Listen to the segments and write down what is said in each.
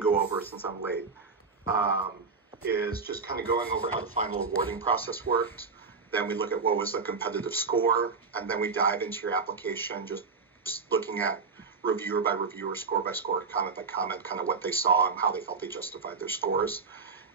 go over since I'm late, is just kind of going over how the final awarding process worked. Then we look at what was a competitive score, and then we dive into your application, just looking at reviewer by reviewer, score by score, comment by comment, kind of what they saw and how they felt they justified their scores.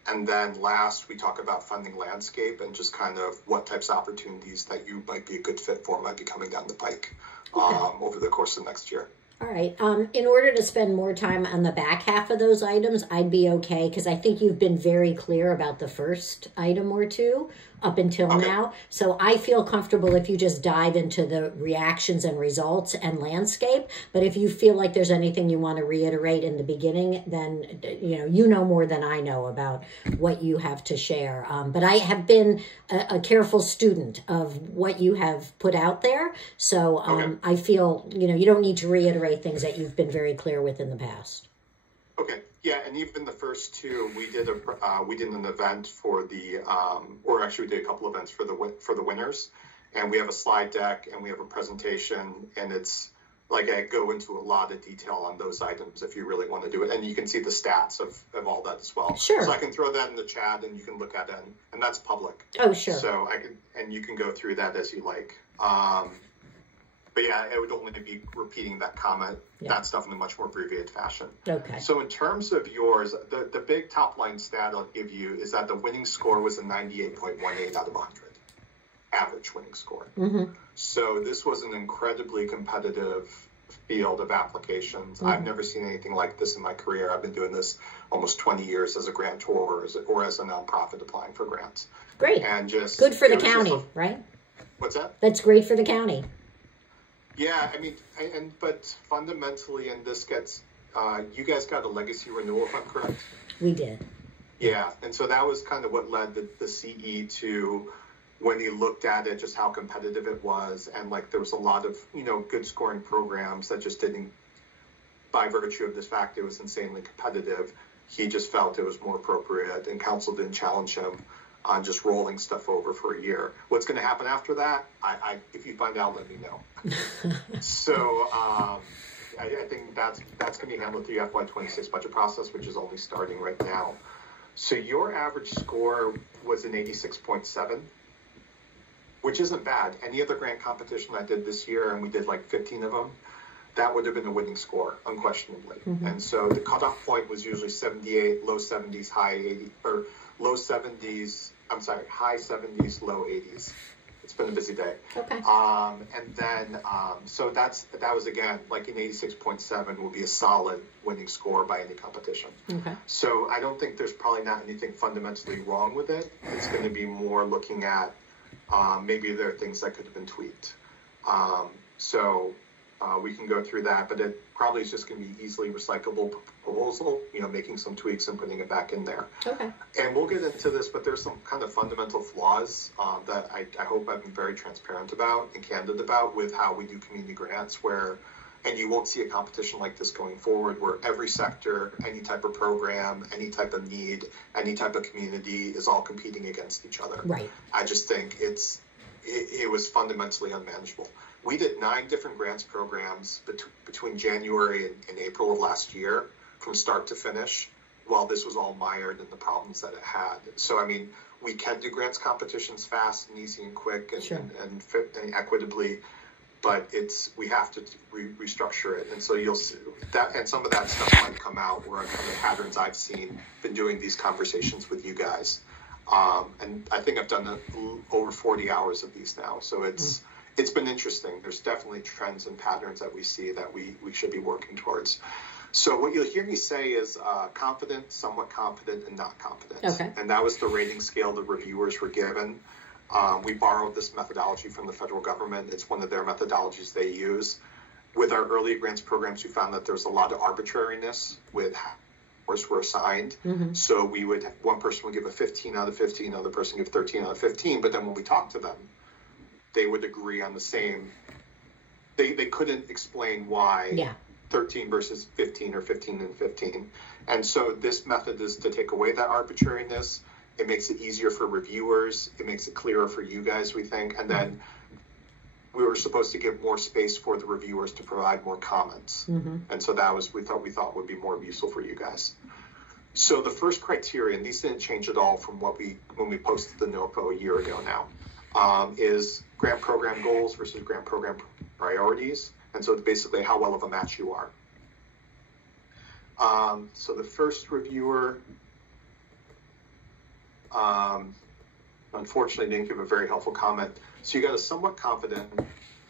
And then last, we talk about funding landscape and just kind of what types of opportunities that you might be a good fit for might be coming down the pike over the course of next year. All right. In order to spend more time on the back half of those items, I'd be okay, because I think you've been very clear about the first item or two up until now. So I feel comfortable if you just dive into the reactions and results and landscape. But if you feel like there's anything you want to reiterate in the beginning, then you know more than I know about what you have to share. But I have been a careful student of what you have put out there. So I feel, you don't need to reiterate things that you've been very clear with in the past. Okay. Yeah, and even the first two, we did an event for the, or actually we did a couple events for the winners, and we have a slide deck and we have a presentation, and it's like I go into a lot of detail on those items if you really want to do it, and you can see the stats of all that as well. Sure. So I can throw that in the chat and you can look at it, and that's public. Oh, sure. So you can go through that as you like. But yeah, it would only be repeating that comment, that stuff in a much more abbreviated fashion. Okay. So in terms of yours, the big top line stat I'll give you is that the winning score was a 98.18 out of 100, average winning score. Mm-hmm. So this was an incredibly competitive field of applications. Mm-hmm. I've never seen anything like this in my career. I've been doing this almost 20 years as a grantor or as a nonprofit applying for grants. Great. And just good for the county, right? What's that? That's great for the county. Yeah, I mean, but fundamentally, and this gets, you guys got a legacy renewal, if I'm correct? We did. Yeah, and so that was kind of what led the CE to, when he looked at it, just how competitive it was, and like there was a lot of, good scoring programs that just didn't, by virtue of this fact it was insanely competitive, he just felt it was more appropriate, and council didn't challenge him on just rolling stuff over for a year. What's going to happen after that? If you find out, let me know. So I think that's going to be handled through the FY26 budget process, which is only starting right now. So your average score was an 86.7, which isn't bad. Any other grant competition I did this year, and we did like 15 of them, that would have been a winning score, unquestionably. Mm-hmm. And so the cutoff point was usually 78, low 70s, high 80, or low 70s. I'm sorry, high 70s, low 80s. It's been a busy day. Okay. And then, so that was, again, like an 86.7 will be a solid winning score by any competition. Okay. So I don't think there's probably not anything fundamentally wrong with it. It's going to be more looking at maybe there are things that could have been tweaked. We can go through that, but it probably is just going to be easily recyclable proposal, making some tweaks and putting it back in there. Okay. And we'll get into this, but there's some kind of fundamental flaws that I hope I've been very transparent about and candid about with how we do community grants, and you won't see a competition like this going forward, where every sector, any type of program, any type of need, any type of community is all competing against each other. Right. I just think it was fundamentally unmanageable. We did 9 different grants programs between January and April of last year, from start to finish, while this was all mired in the problems that it had. So, I mean, we can do grants competitions fast and easy and quick and, sure. and equitably, but we have to restructure it. And so you'll see that, and some of that stuff might come out where kind of patterns I've been doing these conversations with you guys. And I think I've done over 40 hours of these now. So it's been interesting. There's definitely trends and patterns that we see that we should be working towards. So what you'll hear me say is confident, somewhat confident, and not confident. Okay. And that was the rating scale the reviewers were given. We borrowed this methodology from the federal government. It's one of their methodologies they use. With our early grants programs, we found that there's a lot of arbitrariness with how scores were assigned. Mm-hmm. So one person would give a 15 out of 15, another person give 13 out of 15. But then when we talked to them, they would agree on the same. They couldn't explain why 13 versus 15 or 15 and 15. And so this method is to take away that arbitrariness. It makes it easier for reviewers. It makes it clearer for you guys, we think. And then we were supposed to give more space for the reviewers to provide more comments. Mm-hmm. And so that was we thought would be more useful for you guys. So the first criteria, and these didn't change at all from when we posted the NOPO a year ago now, is grant program goals versus grant program priorities. And so it's basically how well of a match you are. So the first reviewer, unfortunately, didn't give a very helpful comment. So you got a somewhat confident,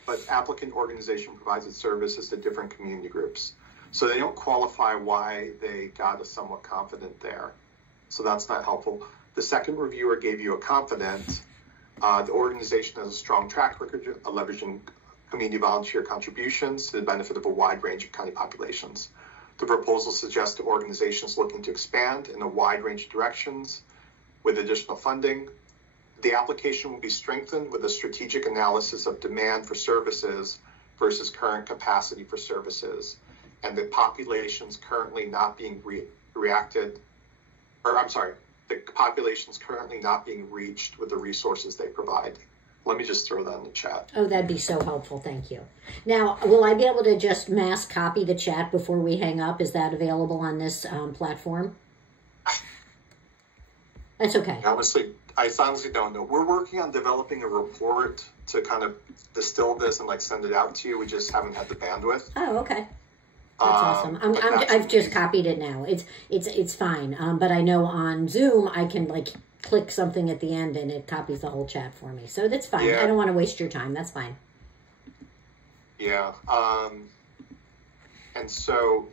but applicant organization provides its services to different community groups. So they don't qualify why they got a somewhat confident there. So that's not helpful. The second reviewer gave you a confident. The organization has a strong track record of leveraging community volunteer contributions to the benefit of a wide range of county populations. The proposal suggests to organizations looking to expand in a wide range of directions with additional funding. The application will be strengthened with a strategic analysis of demand for services versus current capacity for services, and the populations currently not being the populations currently not being reached with the resources they provide. Let me just throw that in the chat. Oh, that'd be so helpful. Thank you. Now, will I be able to just mass copy the chat before we hang up? Is that available on this platform? That's okay. Honestly, I honestly don't know. We're working on developing a report to kind of distill this and send it out to you. We just haven't had the bandwidth. Oh, okay. That's awesome. I've just copied it now. It's fine. But I know on Zoom I can click something at the end and it copies the whole chat for me. So that's fine. Yeah. I don't want to waste your time. That's fine. Yeah. And so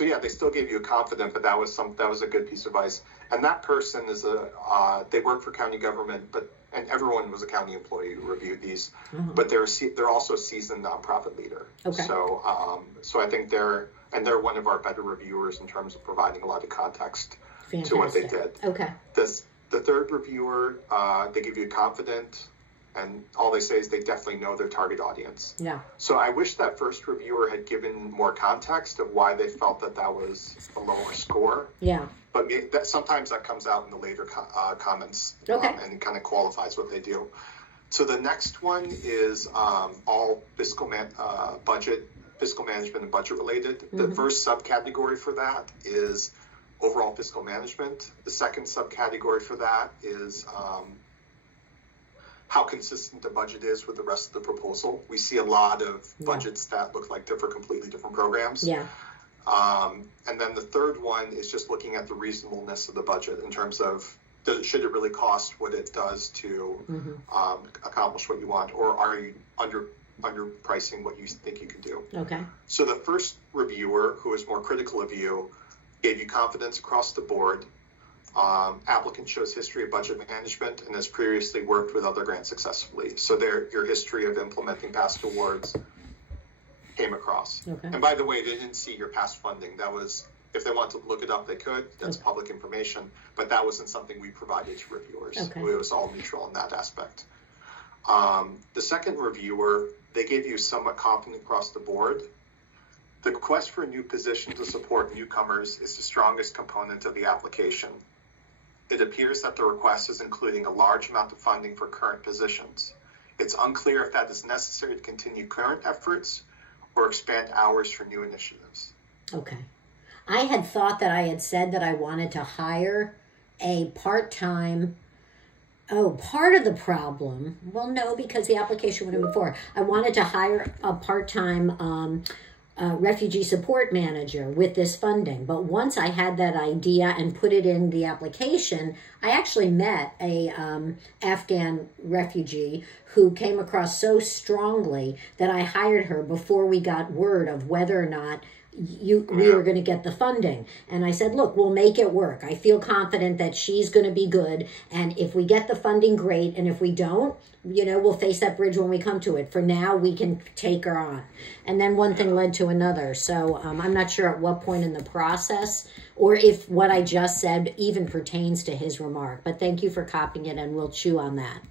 yeah, they still gave you a confident, but that was a good piece of advice. And that person is they work for county government, and everyone was a county employee who reviewed these, but they're also a seasoned nonprofit leader. Okay. So I think they're one of our better reviewers in terms of providing a lot of context to what they did. Okay. The third reviewer, they give you a confident, and all they say is they definitely know their target audience. Yeah. So I wish that first reviewer had given more context of why they felt that was a lower score. Yeah. But sometimes that comes out in the later comments, okay. And it kind of qualifies what they do. So the next one is all fiscal management and budget related. Mm-hmm. The first subcategory for that is overall fiscal management. The second subcategory for that is how consistent the budget is with the rest of the proposal. We see a lot of budgets that look like they're for completely different programs. Yeah. And then the third one is just looking at the reasonableness of the budget in terms of should it really cost what it does to accomplish what you want, or are you underpricing what you think you can do? Okay. So the first reviewer, who is more critical of you, gave you confidence across the board. Applicant shows history of budget management and has previously worked with other grants successfully. So your history of implementing past awards came across. Okay. And by the way, they didn't see your past funding. That was, if they wanted to look it up, they could. That's public information. But that wasn't something we provided to reviewers. Okay. It was all neutral in that aspect. The second reviewer, they gave you somewhat confident across the board. The request for a new position to support newcomers is the strongest component of the application. It appears that the request is including a large amount of funding for current positions. It's unclear if that is necessary to continue current efforts or expand hours for new initiatives. Okay. I had thought that I had said that I wanted to hire a part-time. Oh, part of the problem. Well, no, because the application would have been forward. I wanted to hire a part-time refugee support manager with this funding. But once I had that idea and put it in the application, I actually met a Afghan refugee who came across so strongly that I hired her before we got word of whether or not we were going to get the funding. And I said, look, we'll make it work. I feel confident that she's going to be good. And if we get the funding, great. And if we don't, we'll face that bridge when we come to it. For now, we can take her on. And then one thing led to another. So I'm not sure at what point in the process or if what I just said even pertains to his remark. But thank you for copying it, and we'll chew on that.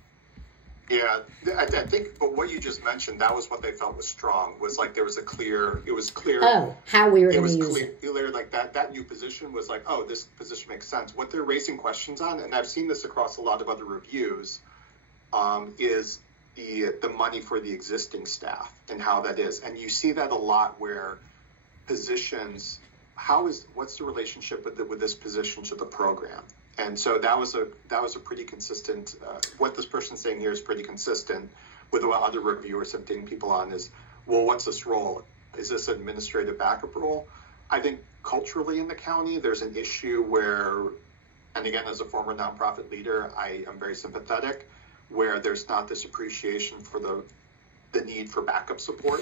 Yeah, I think, but what you just mentioned, that was what they felt was strong, was there was it was clear. Oh, how we were going to use it. Clear, that new position was this position makes sense. What they're raising questions on, and I've seen this across a lot of other reviews, is the money for the existing staff and how that is. And you see that a lot where positions what's the relationship with this position to the program? And so that was a pretty consistent. What this person's saying here is pretty consistent with what other reviewers have dinged people on. Is, well, what's this role? Is this an administrative backup role? I think culturally in the county, there's an issue where, and again, as a former nonprofit leader, I am very sympathetic, where there's not this appreciation for the need for backup support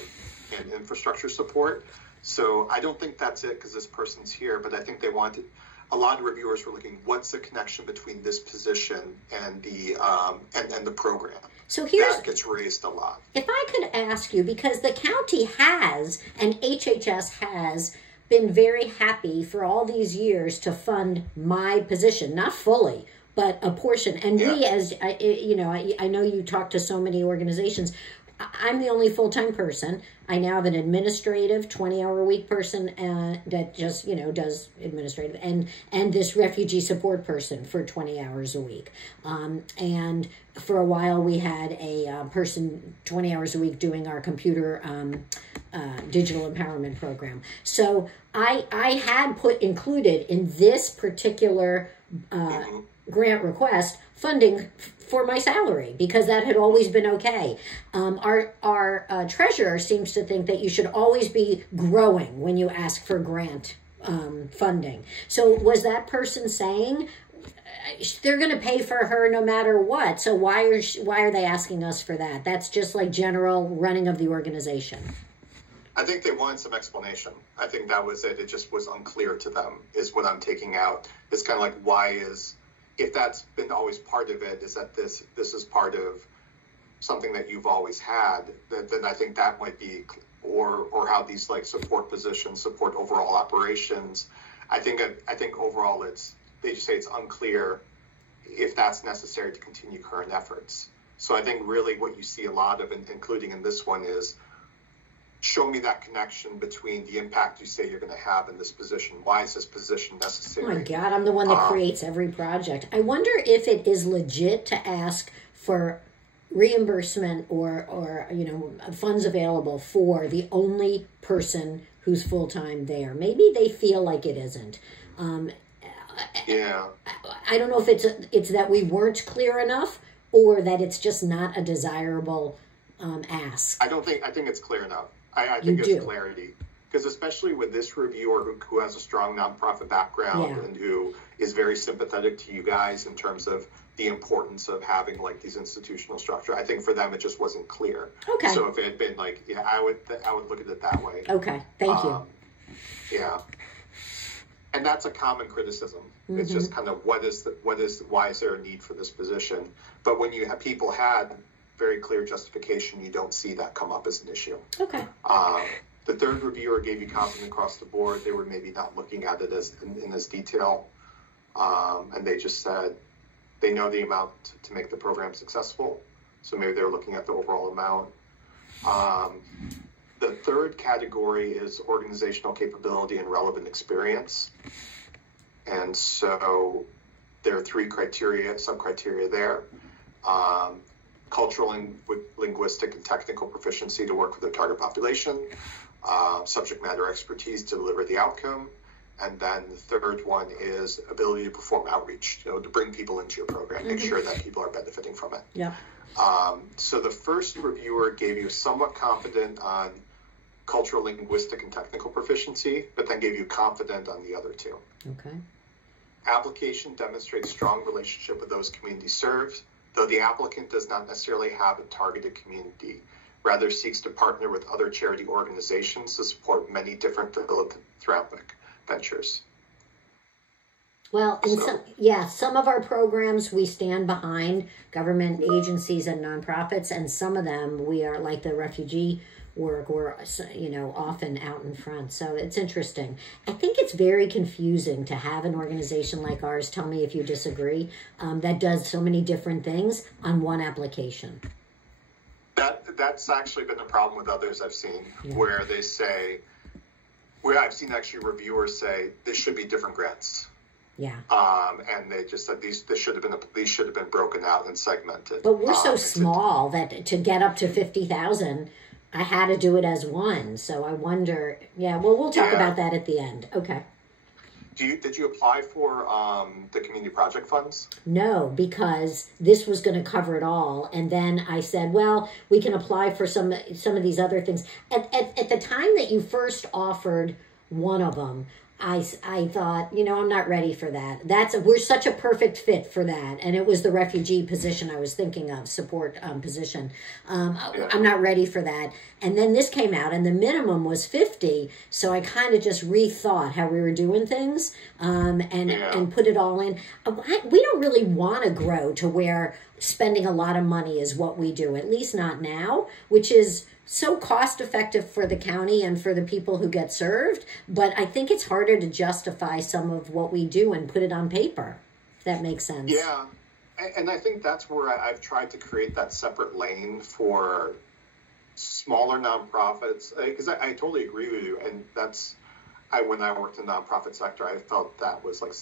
and infrastructure support. So I don't think that's it because this person's here, but I think they wanted, a lot of reviewers were looking, what's the connection between this position and the and the program? So that gets raised a lot. If I could ask you, because the county has, and HHS has, been very happy for all these years to fund my position, not fully, but a portion. And we, as I know you talk to so many organizations. I'm the only full-time person. I now have an administrative 20-hour-a-week person that just, does administrative, and this refugee support person for 20 hours a week. And for a while we had a person 20 hours a week doing our computer digital empowerment program. So I had included in this particular grant request funding for my salary, because that had always been okay. Our treasurer seems to think that you should always be growing when you ask for grant funding. So was that person saying they're going to pay for her no matter what? So why are they asking us for that? That's just like general running of the organization. I think they wanted some explanation. I think that was it. It just was unclear to them, is what I'm taking out. It's kind of like, if that's been always part of it, is that this is part of something that you've always had, then I think that might be, or how these like support positions support overall operations. I think overall they just say it's unclear if that's necessary to continue current efforts. So I think really what you see a lot of, including in this one, is show me that connection between the impact you say you're going to have in this position. Why is this position necessary? Oh my God, I'm the one that creates every project. I wonder if it is legit to ask for reimbursement or funds available for the only person who's full-time there. Maybe they feel like it isn't. Yeah. I don't know if it's that we weren't clear enough, or that it's just not a desirable ask. I think it's clear enough. I think it's clarity, because especially with this reviewer who has a strong nonprofit background and who is very sympathetic to you guys in terms of the importance of having like these institutional structure. I think for them it just wasn't clear. Okay. So if it had been like, I would look at it that way. Okay. Thank you. Yeah. And that's a common criticism. Mm-hmm. It's just kind of why is there a need for this position? But when people had very clear justification, you don't see that come up as an issue. Okay. The third reviewer gave you confidence across the board. They were maybe not looking at it in this detail, and they just said they know the amount to make the program successful. So maybe they're looking at the overall amount. The third category is organizational capability and relevant experience, and so there are three sub-criteria there. Cultural, linguistic, and technical proficiency to work with the target population, subject matter expertise to deliver the outcome, and then the third one is ability to perform outreach, to bring people into your program, make sure that people are benefiting from it. Yeah. So the first reviewer gave you somewhat confident on cultural, linguistic, and technical proficiency, but then gave you confident on the other two. Okay. Application demonstrates strong relationship with those communities served, though the applicant does not necessarily have a targeted community, rather seeks to partner with other charity organizations to support many different philanthropic ventures. Well, some of our programs we stand behind, government agencies and nonprofits, and some of them we are, like the refugee work, we're often out in front. So it's interesting. I think it's very confusing to have an organization like ours, tell me if you disagree, that does so many different things on one application. That's actually been a problem with others I've seen, where they say, where I've seen actually reviewers say this should be different grants. Yeah. And they just said these should have been broken out and segmented. But we're so small that to get up to 50,000, I had to do it as one. So I wonder, yeah, well, we'll talk about that at the end. Okay. Did you apply for the community project funds? No, because this was going to cover it all. And then I said, well, we can apply for some of these other things. At the time that you first offered one of them, I thought, I'm not ready for that. We're such a perfect fit for that. And it was the refugee position I was thinking of, support position. I'm not ready for that. And then this came out and the minimum was 50. So I kind of just rethought how we were doing things and put it all in. We don't really want to grow to where spending a lot of money is what we do, at least not now, which is so cost effective for the county and for the people who get served. But I think it's harder to justify some of what we do and put it on paper, if that makes sense. Yeah. And I think that's where I've tried to create that separate lane for smaller nonprofits, because I totally agree with you. And when I worked in the nonprofit sector, I felt that was like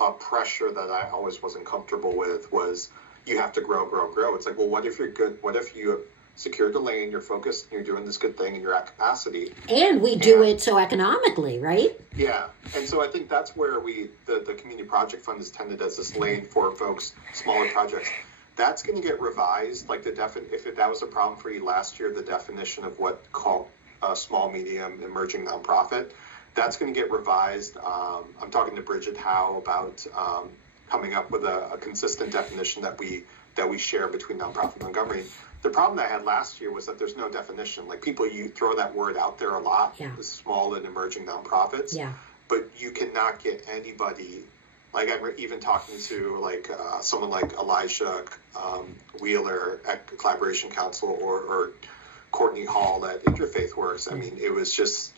a pressure that I always wasn't comfortable with, was you have to grow. It's like, well, what if you're good? What if you secured the lane, you're focused, and you're doing this good thing, and you're at capacity? And we do it so economically, right? Yeah. And so I think that's where the Community Project Fund is tended as this lane for folks, smaller projects. That's going to get revised. Like if that was a problem for you last year, the definition of what called a small, medium, emerging nonprofit, that's going to get revised. I'm talking to Bridget Howe about coming up with a consistent definition that we share between nonprofit and Montgomery. The problem that I had last year was that there's no definition. Like you throw that word out there a lot, the small and emerging nonprofits, but you cannot get anybody. Like I'm even talking to someone like Elijah Wheeler at Collaboration Council or Courtney Hall at Interfaith Works. I mean, it was just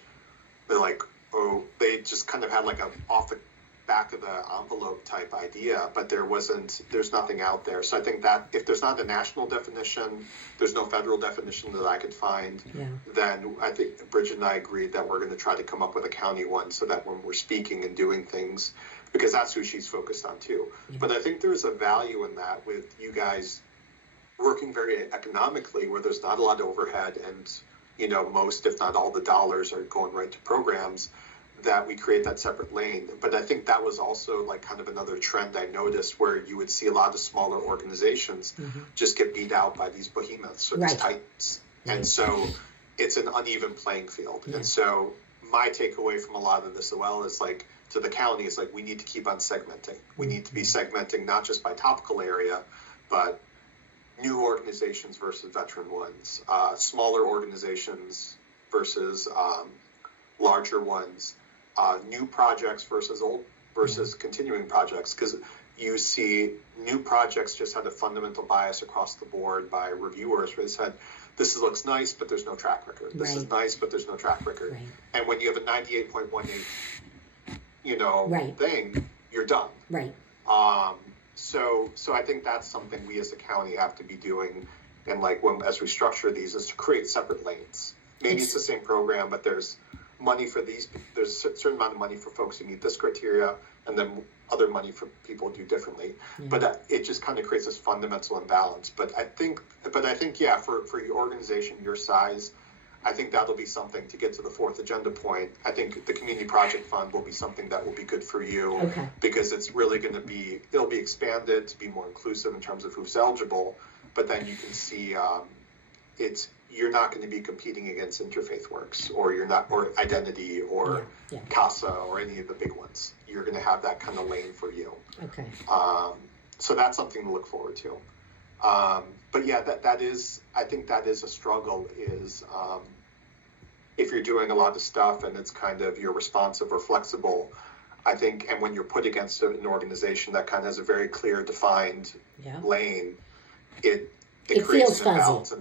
they just kind of had like a off the back of the envelope type idea, but there's nothing out there. So I think that if there's not a national definition, there's no federal definition that I could find, then I think Bridget and I agreed that we're going to try to come up with a county one so that when we're speaking and doing things, because that's who she's focused on too. But I think there's a value in that with you guys working very economically where there's not a lot of overhead and, most, if not all the dollars are going right to programs, that we create that separate lane. But I think that was also like kind of another trend I noticed where you would see a lot of smaller organizations just get beat out by these behemoths or these titans. And so it's an uneven playing field. And so my takeaway from a lot of this as well is like to the county is like we need to keep on segmenting. We need to be segmenting not just by topical area, but new organizations versus veteran ones, smaller organizations versus larger ones, new projects versus continuing projects, because you see new projects just had a fundamental bias across the board by reviewers where they said, this looks nice, but there's no track record. This is nice, but there's no track record. And when you have a 98.18, thing, you're done. So I think that's something we as a county have to be doing. And as we structure these is to create separate lanes. Maybe it's the same program, but there's money for these. There's a certain amount of money for folks who meet this criteria, and then other money for people who do differently. But it just kind of creates this fundamental imbalance. But I think, for your organization, your size, I think that'll be something to get to the fourth agenda point. I think the Community Project Fund will be something that will be good for you because it's really going to it'll be expanded to be more inclusive in terms of who's eligible. But then you can see you're not going to be competing against Interfaith Works or Identity or CASA or any of the big ones. You're going to have that kind of lane for you. So that's something to look forward to. But yeah, I think that is a struggle is if you're doing a lot of stuff and it's kind of you're responsive or flexible, I think, and when you're put against an organization that kind of has a very clear defined lane, it creates an imbalance.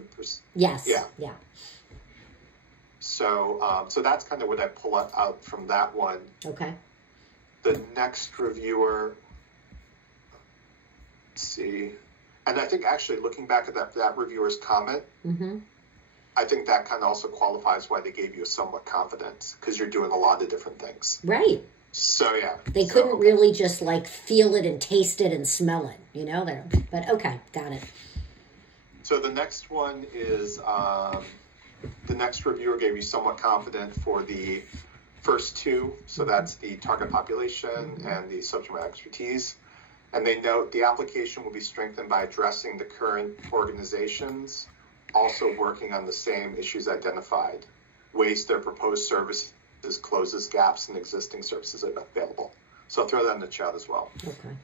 So that's kind of what I pull out from that one. The next reviewer, let's see. And I think actually looking back at that reviewer's comment, I think that kind of also qualifies why they gave you a somewhat confidence because you're doing a lot of different things. So yeah. They couldn't really just feel it and taste it and smell it, but okay, got it. So the next one is the next reviewer gave you somewhat confident for the first two. So that's the target population and the subject matter expertise. And they note the application will be strengthened by addressing the current organizations also working on the same issues identified, ways their proposed services closes gaps in existing services available. So I'll throw that in the chat as well. Okay.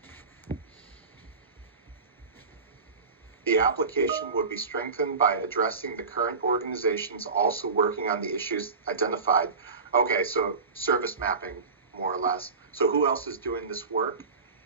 The application would be strengthened by addressing the current organizations also working on the issues identified. Okay, so service mapping, more or less. So who else is doing this work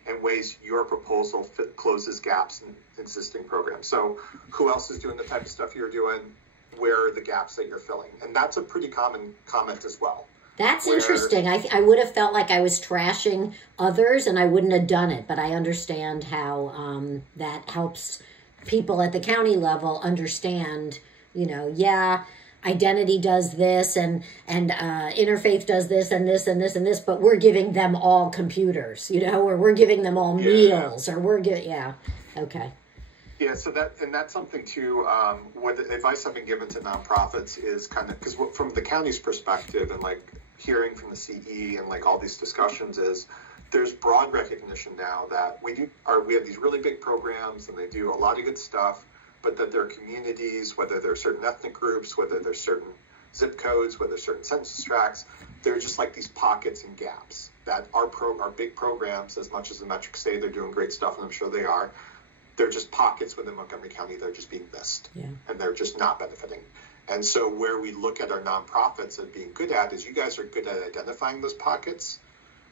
and ways your proposal closes gaps in existing programs? So who else is doing the type of stuff you're doing? Where are the gaps that you're filling? And that's a pretty common comment as well. That's interesting. I would have felt like I was trashing others and I wouldn't have done it, but I understand how that helps people at the county level understand, identity does this and interfaith does this and this and this and this, but we're giving them all computers, or we're giving them all meals, or we're giving, okay. Yeah, so that's something too. What advice I've been given to nonprofits is kind of, because from the county's perspective and like hearing from the CE and like all these discussions is there's broad recognition now that we have these really big programs and they do a lot of good stuff, but that their communities, whether they're certain ethnic groups, whether there's certain zip codes, whether certain census tracts, they're just like these pockets and gaps that our big programs, as much as the metrics say they're doing great stuff, and I'm sure they are, they're just pockets within Montgomery County. They're just being missed, and they're just not benefiting. And so where we look at our nonprofits and being good at is you guys are good at identifying those pockets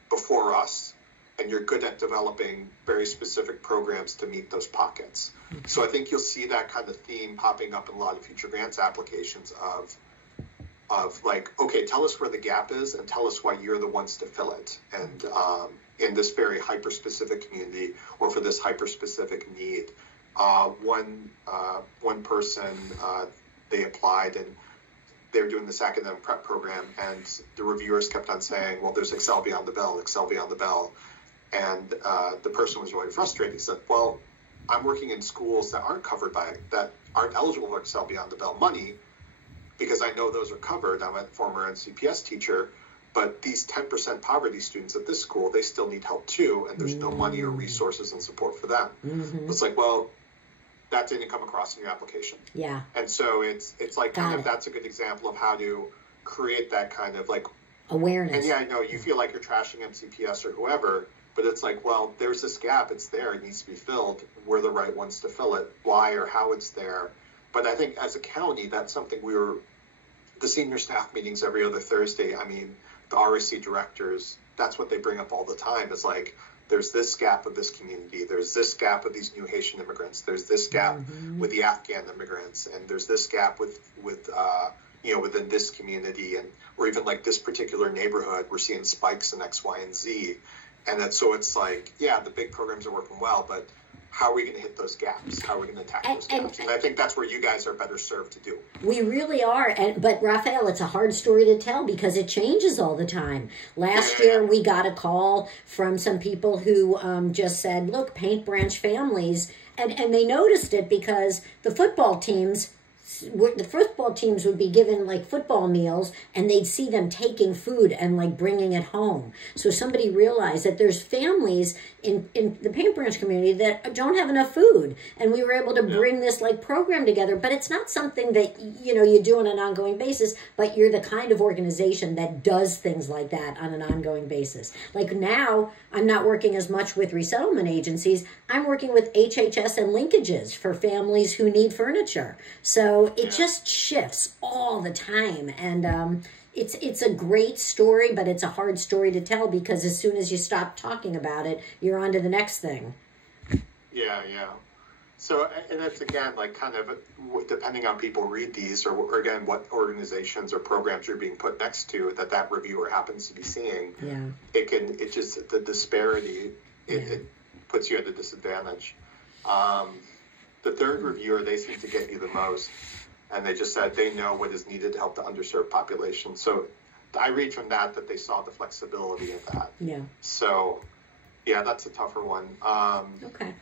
before us, and you're good at developing very specific programs to meet those pockets. So I think you'll see that kind of theme popping up in a lot of future grants applications of like, okay, tell us where the gap is and tell us why you're the ones to fill it. And in this very hyper-specific community or for this hyper-specific need. One person, they applied and they were doing this academic prep program, and the reviewers kept on saying, well, there's Excel beyond the bell, Excel beyond the bell. And the person was really frustrated. He said, well, I'm working in schools that aren't eligible for Excel beyond the bell money because I know those are covered. I'm a former NCPS teacher, but these 10% poverty students at this school, they still need help too, and there's no money or resources and support for them. It's like, well, that didn't come across in your application. Yeah. And so it's like that's a good example of how to create that kind of like awareness. And yeah, I know you feel like you're trashing MCPS or whoever, but it's like, well, there's this gap. It's there. It needs to be filled. We're the right ones to fill it. Why or how it's there. But I think as a county, that's something the senior staff meetings every other Thursday. I mean, the RSC directors, that's what they bring up all the time. It's like, there's this gap of this community. There's this gap of these new Haitian immigrants. There's this gap with the Afghan immigrants. And there's this gap with within this community. Or even like this particular neighborhood, we're seeing spikes in X, Y, and Z. And so it's like, yeah, the big programs are working well, but how are we going to hit those gaps? How are we going to attack those gaps? And I think that's where you guys are better served to do. We really are. But Rafael, it's a hard story to tell because it changes all the time. Last year, we got a call from some people who just said, look, Paint Branch families, and they noticed it because the football teams would be given like football meals and they'd see them taking food and like bringing it home. So somebody realized that there's families in the Paint Branch community that don't have enough food. And we were able to bring this like program together, but it's not something that, you do on an ongoing basis, but you're the kind of organization that does things like that on an ongoing basis. Like now I'm not working as much with resettlement agencies. I'm working with HHS and linkages for families who need furniture. So it just shifts all the time. And it's a great story, but it's a hard story to tell because as soon as you stop talking about it, you're on to the next thing. Yeah. So, and that's again, like kind of depending on people read these or again, what organizations or programs you're being put next to that reviewer happens to be seeing. Yeah. It just, the disparity, it puts you at a disadvantage. The third reviewer, they seem to get you the most. And they just said they know what is needed to help the underserved population. So I read from that they saw the flexibility of that. Yeah. So, yeah, that's a tougher one. Okay.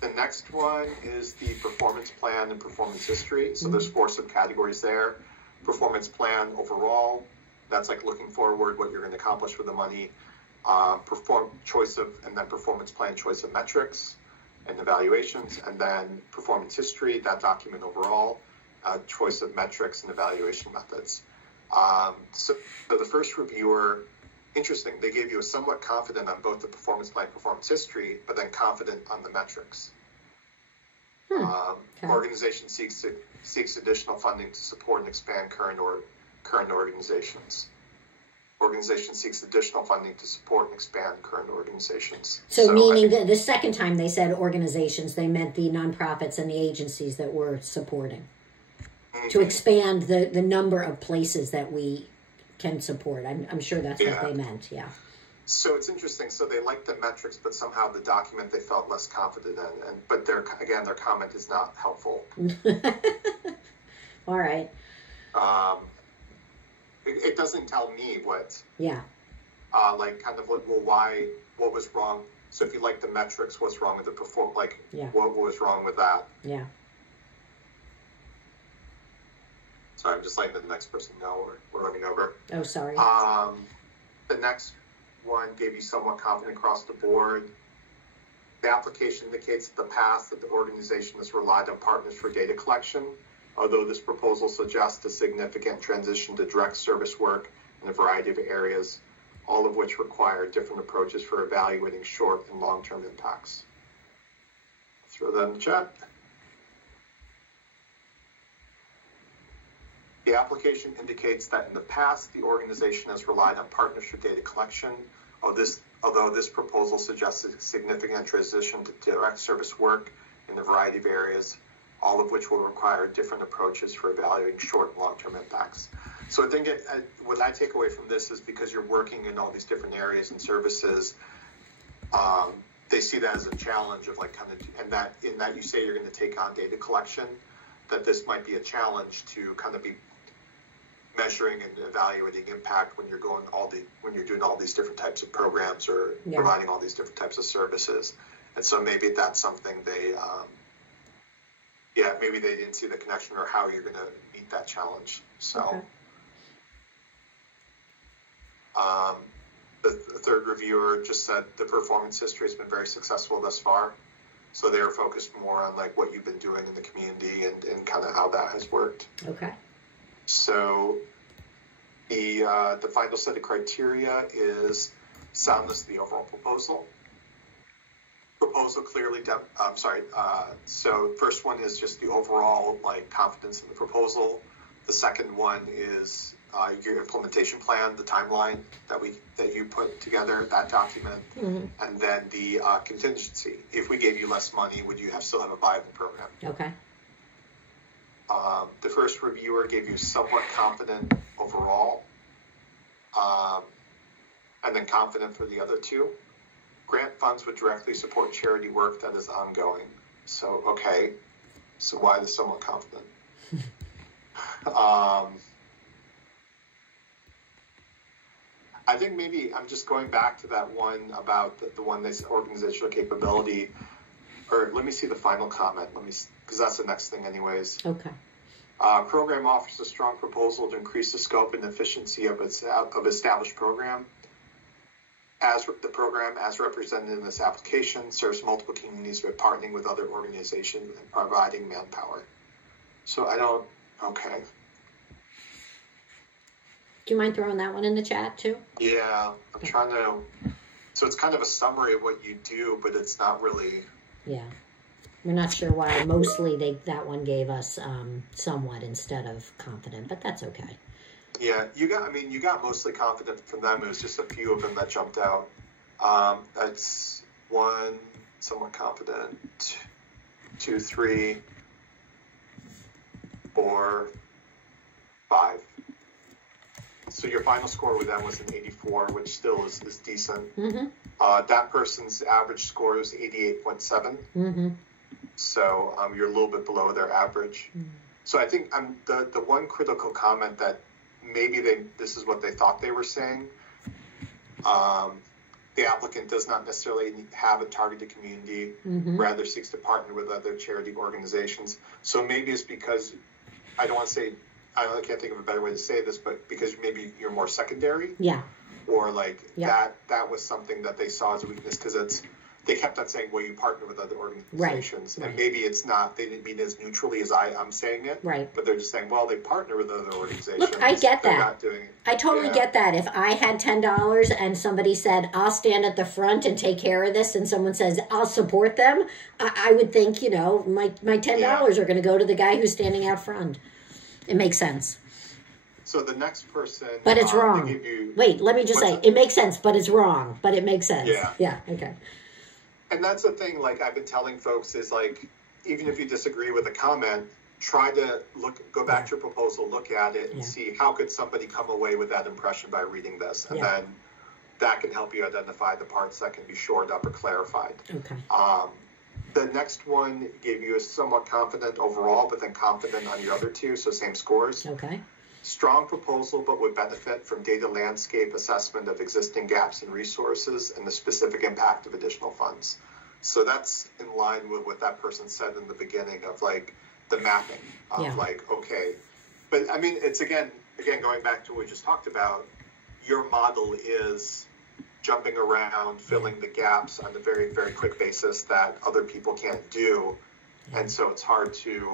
The next one is the performance plan and performance history. So there's 4 subcategories there. Performance plan overall, that's like looking forward, what you're going to accomplish with the money. And then performance plan, choice of metrics and evaluations, and then performance history, that document overall, choice of metrics and evaluation methods. So the first reviewer, interesting, they gave you a somewhat confident on both the performance plan, performance history, but then confident on the metrics. Okay. Organization seeks additional funding to support and expand current organizations. Organization seeks additional funding to support and expand current organizations. So meaning the second time they said organizations, they meant the nonprofits and the agencies that we're supporting. To expand the number of places that we can support. I'm sure that's what they meant, yeah. So it's interesting. So they liked the metrics, but somehow the document they felt less confident in. But their comment is not helpful. All right. It doesn't tell me what. Yeah. What was wrong? So if you like the metrics, what's wrong with the what was wrong with that? Yeah. Sorry, I'm just letting the next person know we're running over. Oh, sorry. The next one gave you somewhat confident across the board. The application indicates in the past that the organization has relied on partners for data collection, although this proposal suggests a significant transition to direct service work in a variety of areas, all of which require different approaches for evaluating short and long-term impacts. Throw that in the chat. The application indicates that in the past, the organization has relied on partners for data collection, although this proposal suggests a significant transition to direct service work in a variety of areas, all of which will require different approaches for evaluating short and long-term impacts. So I think what I take away from this is because you're working in all these different areas and services, they see that as a challenge of in that you say you're going to take on data collection, that this might be a challenge to kind of be measuring and evaluating impact when you're doing all these different types of programs or providing all these different types of services. And so maybe that's something maybe they didn't see the connection or how you're going to meet that challenge. So the third reviewer just said the performance history has been very successful thus far. So they are focused more on what you've been doing in the community and kind of how that has worked. Okay. So the final set of criteria is soundness of the overall proposal. Proposal clearly, so first one is just the overall confidence in the proposal. The second one is your implementation plan, the timeline that you put together, that document, and then the contingency. If we gave you less money, would you still have a viable program? Okay. The first reviewer gave you somewhat confident overall, and then confident for the other two. Grant funds would directly support charity work that is ongoing. So, okay. So why the somewhat confident? I think maybe I'm just going back to that one about the one that's organizational capability. Or let me see the final comment. Because that's the next thing anyways. Okay. Program offers a strong proposal to increase the scope and efficiency of established program. As the program, as represented in this application, serves multiple communities by partnering with other organizations and providing manpower. So okay. Do you mind throwing that one in the chat too? Yeah, I'm trying to. So it's kind of a summary of what you do, but it's not really. Yeah, we're not sure why. Mostly that one gave us somewhat instead of confident, but that's okay. Yeah, you got mostly confident from them. It was just a few of them that jumped out. That's 1, somewhat confident, 2, 3, 4, 5. So your final score with them was an 84, which still is decent. Mm-hmm. That person's average score was 88.7. Mm-hmm. So you're a little bit below their average. Mm-hmm. So I think the one critical comment that maybe this is what they thought they were saying, the applicant does not necessarily have a targeted community, rather seeks to partner with other charity organizations. So maybe it's because, I don't want to say, I can't think of a better way to say this, but because maybe you're more secondary. Yeah. Or like that was something that they saw as a weakness, because they kept on saying, well, you partner with other organizations. Right. And maybe it's not, they didn't mean as neutrally as I'm saying it. Right. But they're just saying, well, they partner with other organizations. Look, I get They're that. not doing it. I totally get that. If I had $10 and somebody said, I'll stand at the front and take care of this, and someone says, I'll support them, I would think, my $10 are going to go to the guy who's standing out front. It makes sense. So the next person... But it's wrong. Wait, let me just say, it makes sense, but it's wrong. But it makes sense. Yeah. Yeah, okay. And that's the thing, like I've been telling folks, is like, even if you disagree with a comment, try to go back to your proposal, look at it, and see how could somebody come away with that impression by reading this. And then that can help you identify the parts that can be shored up or clarified. Okay. The next one gave you a somewhat confident overall, but then confident on your other two, so same scores. Okay. Strong proposal, but would benefit from data landscape assessment of existing gaps in resources and the specific impact of additional funds. So that's in line with what that person said in the beginning of like the mapping of like, okay. But I mean, it's again, going back to what we just talked about, your model is jumping around, filling the gaps on a very, very quick basis that other people can't do. And so it's hard to...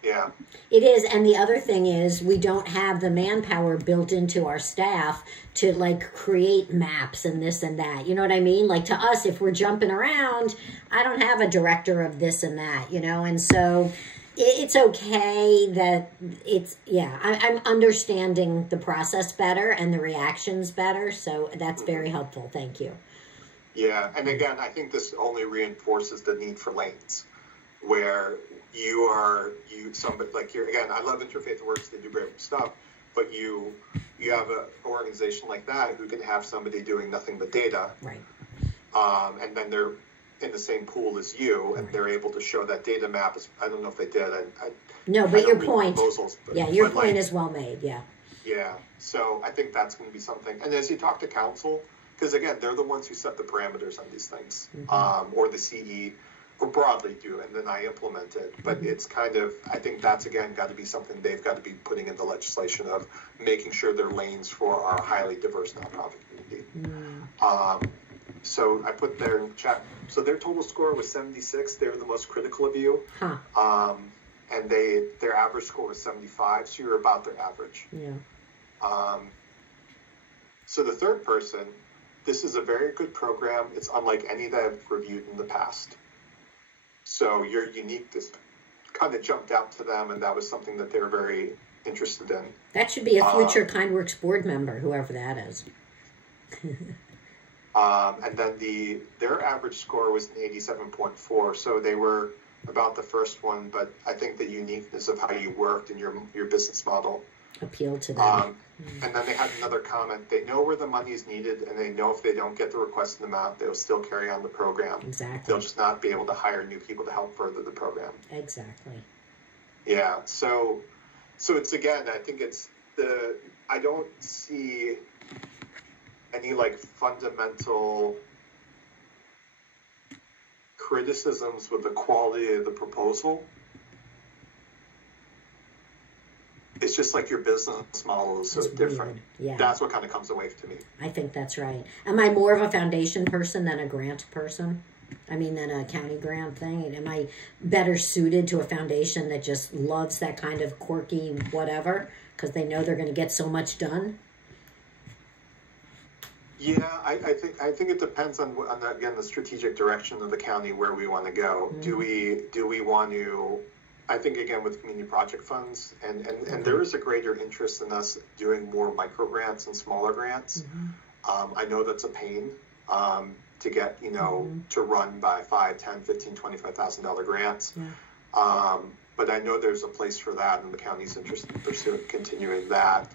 Yeah. It is, and the other thing is we don't have the manpower built into our staff to like create maps and this and that. You know what I mean? Like to us, if we're jumping around, I don't have a director of this and that, and so it's okay that I'm understanding the process better and the reactions better, so that's very helpful. Thank you. Yeah, and again, I think this only reinforces the need for lanes, where somebody like here again. I love Interfaith Works; they do great stuff. But you have an organization like that who can have somebody doing nothing but data, right? And then they're in the same pool as you, and they're able to show that data map. I don't know if they did. But your point, your point like, is well made. Yeah. Yeah. So I think that's going to be something. And as you talk to council, because again, they're the ones who set the parameters on these things, or the CE. Or broadly do, and then I implement it. But it's kind of, I think that's, again, got to be something they've got to be putting in the legislation of making sure they're lanes for our highly diverse nonprofit community. So I put there in chat. So their total score was 76. They were the most critical of you. And their average score was 75. So you're about their average. Yeah. So the third person, this is a very good program. It's unlike any that I've reviewed in the past. So your uniqueness kind of jumped out to them, and that was something that they were very interested in. That should be a future KindWorks board member, whoever that is. And then their average score was an 87.4, so they were about the first one, but I think the uniqueness of how you worked and your business model appealed to them. And then they had another comment. They know where the money is needed, and they know if they don't get the requested amount, they'll still carry on the program. Exactly. They'll just not be able to hire new people to help further the program. Exactly. Yeah. So it's, again, I think I don't see any like fundamental criticisms with the quality of the proposal. It's just like your business model is so different. Yeah. That's what kind of comes away to me. I think that's right. Am I more of a foundation person than a grant person? I mean, than a county grant thing? Am I better suited to a foundation that just loves that kind of quirky whatever because they know they're going to get so much done? Yeah, I think it depends on again the strategic direction of the county where we want to go. Do we want to? I think, again, with community project funds, and there is a greater interest in us doing more micro grants and smaller grants. I know that's a pain to get, to run by $5,000, $10,000, $15,000, $25,000 grants. But I know there's a place for that, and the county's interested in pursuing continuing that.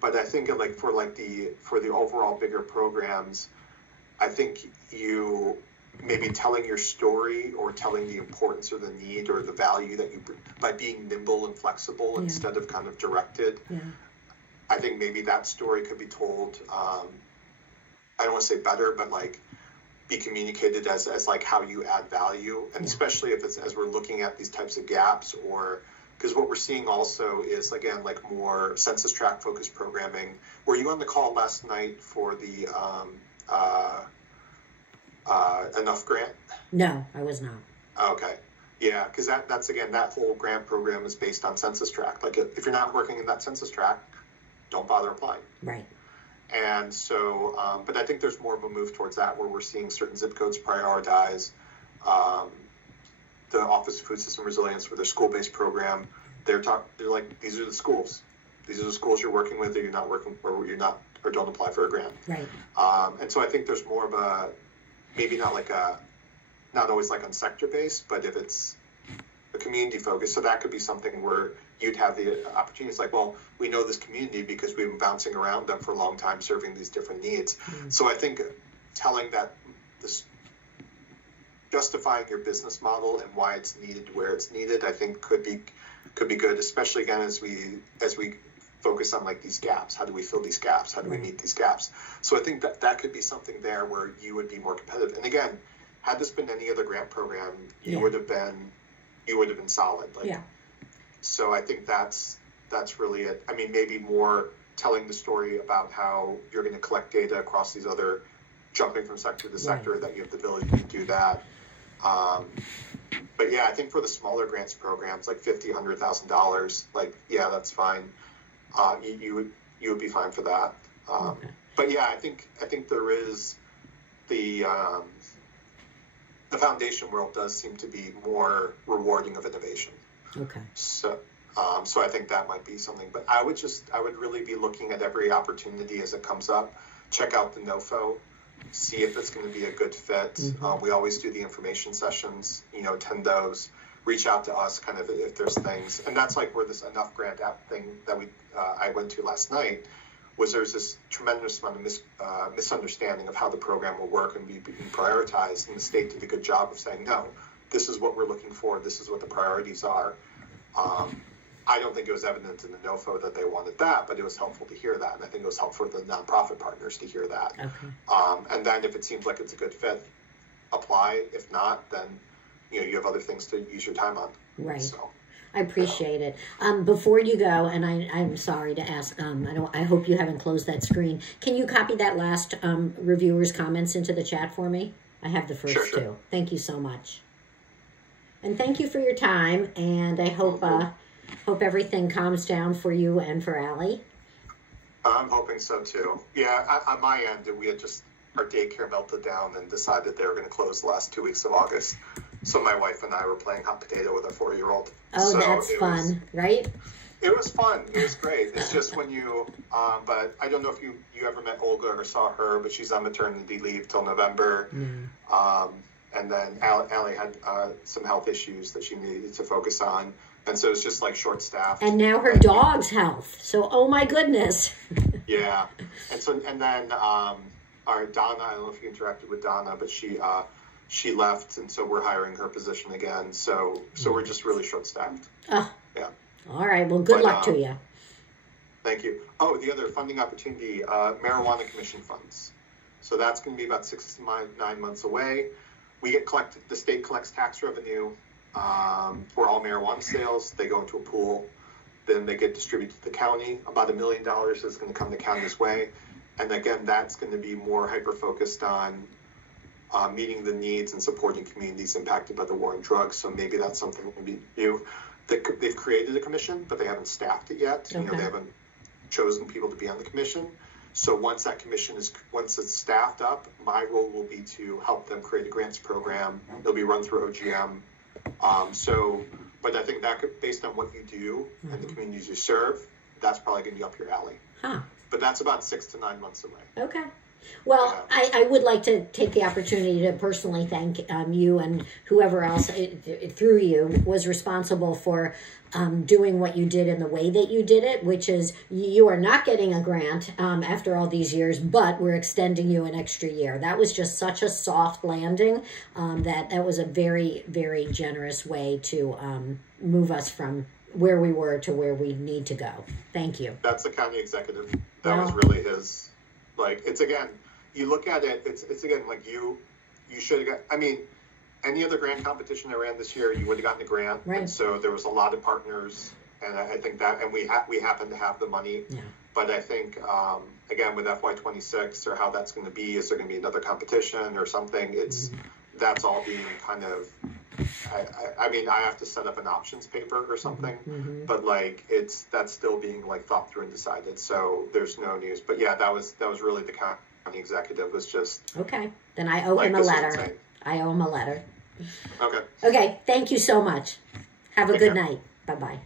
But I think for the overall bigger programs, I think you maybe telling your story or telling the importance or the need or the value that you by being nimble and flexible instead of kind of directed. I think maybe that story could be told I don't want to say better, but like be communicated as like how you add value, and especially if it's as we're looking at these types of gaps, or because what we're seeing also is again like more census tract focused programming. Were you on the call last night for the Enough grant? No, I was not. Okay. Yeah, because that's again, that whole grant program is based on census tract. Like if you're not working in that census tract, don't bother applying. Right. And so, but I think there's more of a move towards that where we're seeing certain zip codes prioritize the Office of Food System Resilience with their school-based program. They're like, these are the schools. These are the schools you're working with, or you're not working, or you're not, or don't apply for a grant. Right. And so I think there's more of a, maybe not always like on sector based, but if it's a community focus, so that could be something where you'd have the opportunities like, well, we know this community because we've been bouncing around them for a long time, serving these different needs. Mm-hmm. So I think telling that this, justifying your business model and why it's needed where it's needed, I think could be good, especially again as we focus on like these gaps. How do we fill these gaps? How do we meet these gaps? So I think that could be something there where you would be more competitive. And again, had this been any other grant program, you would have been solid. Like, so I think that's really it. I mean, maybe more telling the story about how you're going to collect data across these other, jumping from sector to sector, that you have the ability to do that. But yeah, I think for the smaller grants programs, like $50,000, $100,000, like, yeah, that's fine. You would be fine for that. But yeah, I think there is the foundation world does seem to be more rewarding of innovation. Okay. So I think that might be something, but I would really be looking at every opportunity as it comes up. Check out the NOFO, see if it's going to be a good fit. Mm-hmm. We always do the information sessions, attend those, reach out to us kind of if there's things. And that's like where this Enough Grant app thing that I went to last night was there's this tremendous amount of misunderstanding of how the program will work and be prioritized. And the state did a good job of saying, no, this is what we're looking for. This is what the priorities are. I don't think it was evident in the NOFO that they wanted that, but it was helpful to hear that. And I think it was helpful for the nonprofit partners to hear that. Okay. And then if it seems like it's a good fit, apply. If not, then you have other things to use your time on. Right. So, I appreciate it. Before you go, and I'm sorry to ask, I hope you haven't closed that screen. Can you copy that last reviewer's comments into the chat for me? I have the first two. Thank you so much. And thank you for your time, and I hope everything calms down for you and for Allie. I'm hoping so too. Yeah, on my end, we had our daycare melted down and decided they were going to close the last 2 weeks of August. So my wife and I were playing hot potato with our 4-year-old. Oh, so that's fun, right? It was fun. It was great. It's just when you, but I don't know if you ever met Olga or saw her, but she's on maternity leave till November. Mm. And then Allie had some health issues that she needed to focus on. And so it's just like short-staffed. And now her dog's health. So, oh my goodness. Yeah. And then our Donna, I don't know if you interacted with Donna, but she left, and so we're hiring her position again. So we're just really short-staffed. Yeah. All right. Well, good luck to you. Thank you. Oh, the other funding opportunity, marijuana commission funds. So that's going to be about 6 to 9 months away. The state collects tax revenue for all marijuana sales. They go into a pool. Then they get distributed to the county. About $1 million is going to come the county's way. And again, that's going to be more hyper-focused on meeting the needs and supporting communities impacted by the war on drugs. So maybe that's something we do. They've created a commission, but they haven't staffed it yet. Okay. They haven't chosen people to be on the commission. So once it's staffed up, my role will be to help them create a grants program. It'll be run through OGM. But I think that based on what you do and the communities you serve, that's probably going to be up your alley. Huh. But that's about 6 to 9 months away. Okay. Well, yeah. I would like to take the opportunity to personally thank you and whoever else through you was responsible for doing what you did in the way that you did it, which is you are not getting a grant after all these years, but we're extending you an extra year. That was just such a soft landing that was a very, very generous way to move us from where we were to where we need to go. Thank you. That's the county executive. That was really his, it's again, you look at it, it's again, like you should have got, I mean, any other grant competition I ran this year, you would have gotten a grant. Right. And so there was a lot of partners, and I think that, and we happen to have the money. Yeah. But I think, again, with FY26 or how that's going to be, is there going to be another competition or something? That's all being kind of, I mean, I have to set up an options paper or something, but like that's still being like thought through and decided. So there's no news. But yeah, that was really the county executive was just okay. Then I owe him a letter. I owe him a letter. Okay. Okay. Thank you so much. Have a good night. Bye bye.